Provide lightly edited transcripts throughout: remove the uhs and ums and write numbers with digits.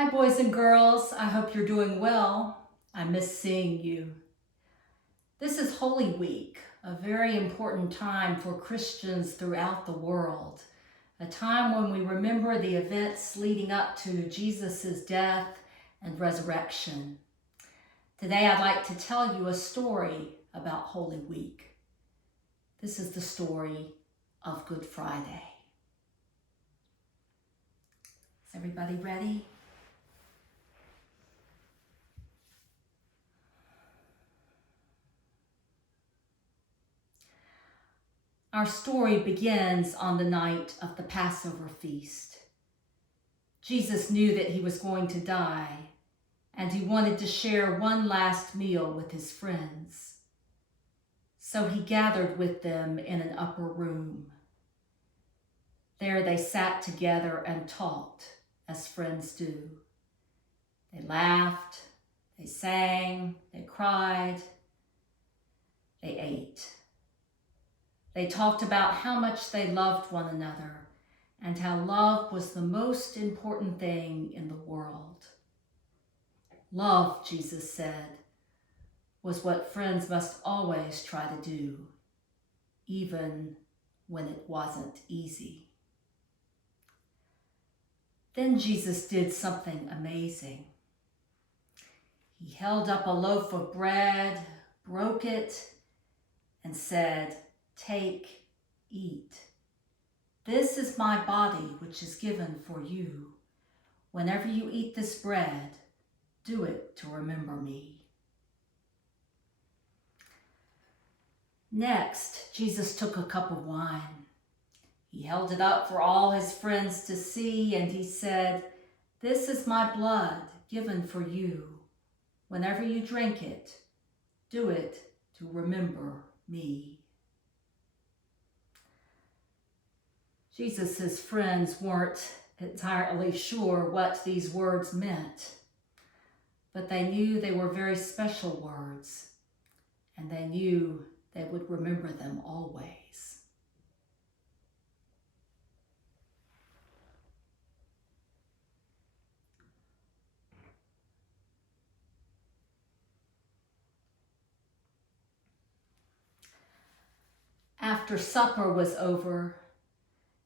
Hi, boys and girls. I hope you're doing well. I miss seeing you. This is Holy Week, a very important time for Christians throughout the world, a time when we remember the events leading up to Jesus' death and resurrection. Today, I'd like to tell you a story about Holy Week. This is the story of Good Friday. Is everybody ready? Our story begins on the night of the Passover feast. Jesus knew that he was going to die, and he wanted to share one last meal with his friends. So he gathered with them in an upper room. There they sat together and talked, as friends do. They laughed, they sang, they cried, they ate. They talked about how much they loved one another and how love was the most important thing in the world. Love, Jesus said, was what friends must always try to do, even when it wasn't easy. Then Jesus did something amazing. He held up a loaf of bread, broke it, and said, "Take, eat. This is my body, which is given for you. Whenever you eat this bread, do it to remember me." Next, Jesus took a cup of wine. He held it up for all his friends to see, and he said, "This is my blood given for you. Whenever you drink it, do it to remember me." Jesus' friends weren't entirely sure what these words meant, but they knew they were very special words, and they knew they would remember them always. After supper was over,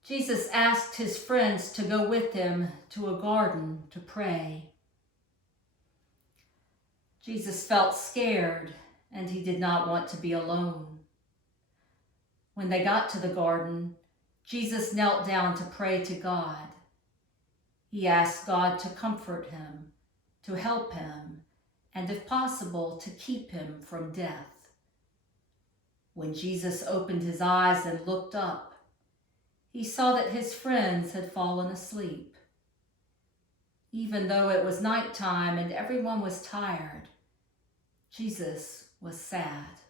Jesus asked his friends to go with him to a garden to pray. Jesus felt scared, and he did not want to be alone. When they got to the garden, Jesus knelt down to pray to God. He asked God to comfort him, to help him, and if possible, to keep him from death. When Jesus opened his eyes and looked up, he saw that his friends had fallen asleep. Even though it was nighttime and everyone was tired, Jesus was sad.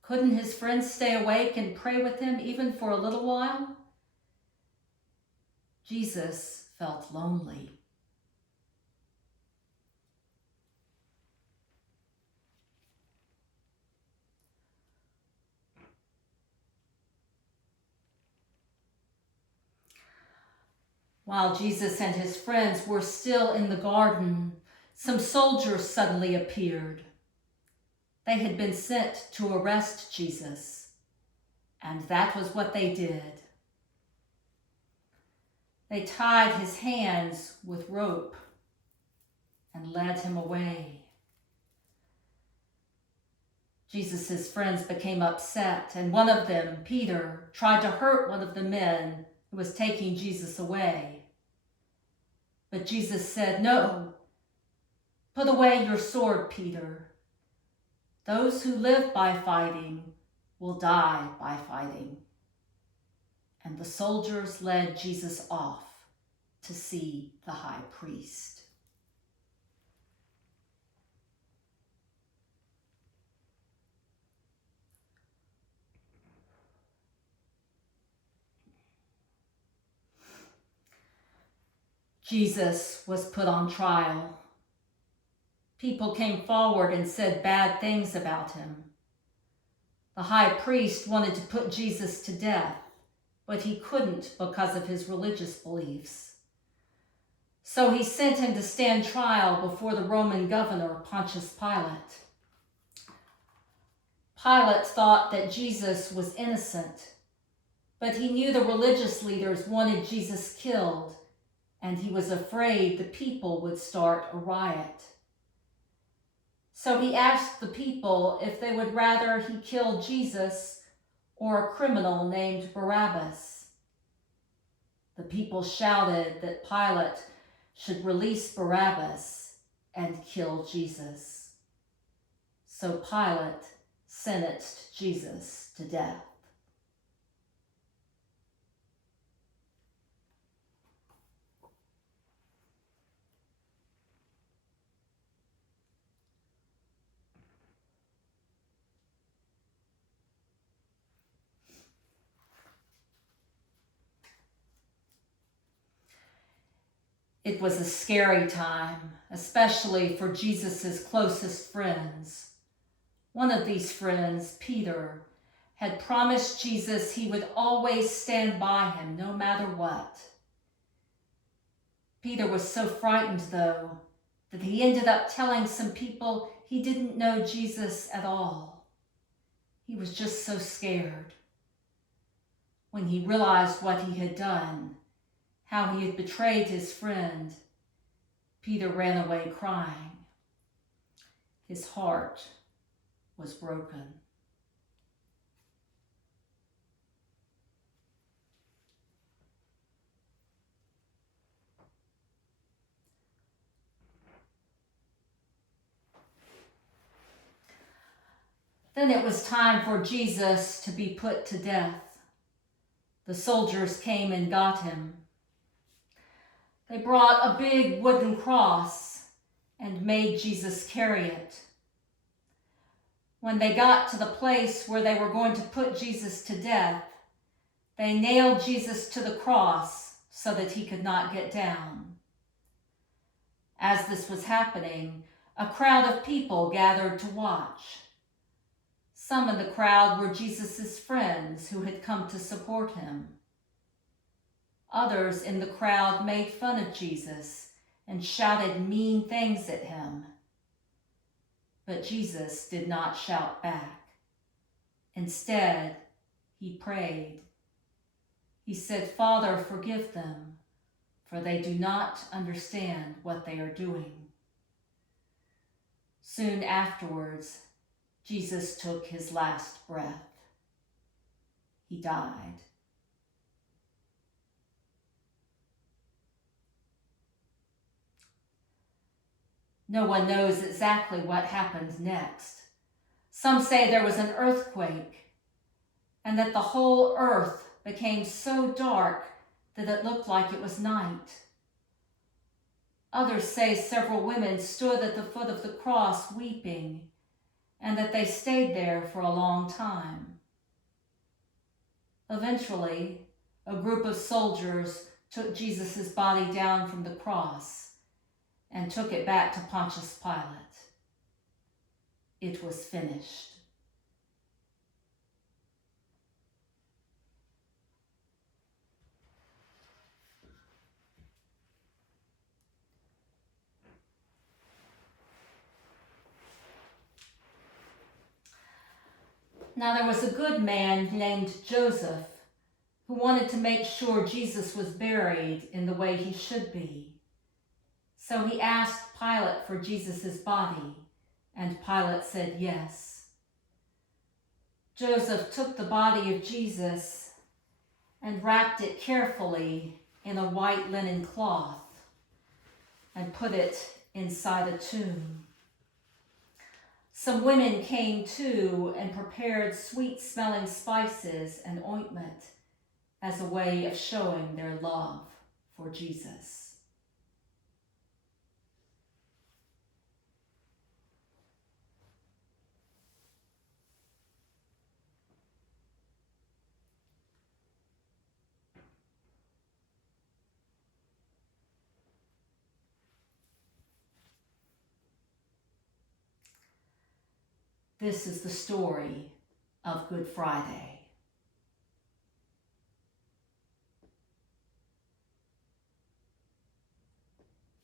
Couldn't his friends stay awake and pray with him even for a little while? Jesus felt lonely. While Jesus and his friends were still in the garden, some soldiers suddenly appeared. They had been sent to arrest Jesus, and that was what they did. They tied his hands with rope and led him away. Jesus' friends became upset, and one of them, Peter, tried to hurt one of the men who was taking Jesus away. But Jesus said, "No, put away your sword, Peter. Those who live by fighting will die by fighting." And the soldiers led Jesus off to see the high priest. Jesus was put on trial. People came forward and said bad things about him. The high priest wanted to put Jesus to death, but he couldn't because of his religious beliefs. So he sent him to stand trial before the Roman governor, Pontius Pilate. Pilate thought that Jesus was innocent, but he knew the religious leaders wanted Jesus killed, and he was afraid the people would start a riot. So he asked the people if they would rather he kill Jesus or a criminal named Barabbas. The people shouted that Pilate should release Barabbas and kill Jesus. So Pilate sentenced Jesus to death. It was a scary time, especially for Jesus' closest friends. One of these friends, Peter, had promised Jesus he would always stand by him no matter what. Peter was so frightened, though, that he ended up telling some people he didn't know Jesus at all. He was just so scared. When he realized what he had done, how he had betrayed his friend, Peter ran away crying. His heart was broken. Then it was time for Jesus to be put to death. The soldiers came and got him. They brought a big wooden cross and made Jesus carry it. When they got to the place where they were going to put Jesus to death, they nailed Jesus to the cross so that he could not get down. As this was happening, a crowd of people gathered to watch. Some in the crowd were Jesus' friends who had come to support him. Others in the crowd made fun of Jesus and shouted mean things at him. But Jesus did not shout back. Instead, he prayed. He said, "Father, forgive them, for they do not understand what they are doing." Soon afterwards, Jesus took his last breath. He died. No one knows exactly what happened next. Some say there was an earthquake and that the whole earth became so dark that it looked like it was night. Others say several women stood at the foot of the cross weeping and that they stayed there for a long time. Eventually, a group of soldiers took Jesus' body down from the cross and took it back to Pontius Pilate. It was finished. Now there was a good man named Joseph who wanted to make sure Jesus was buried in the way he should be. So he asked Pilate for Jesus' body, and Pilate said yes. Joseph took the body of Jesus and wrapped it carefully in a white linen cloth and put it inside a tomb. Some women came too and prepared sweet-smelling spices and ointment as a way of showing their love for Jesus. This is the story of Good Friday.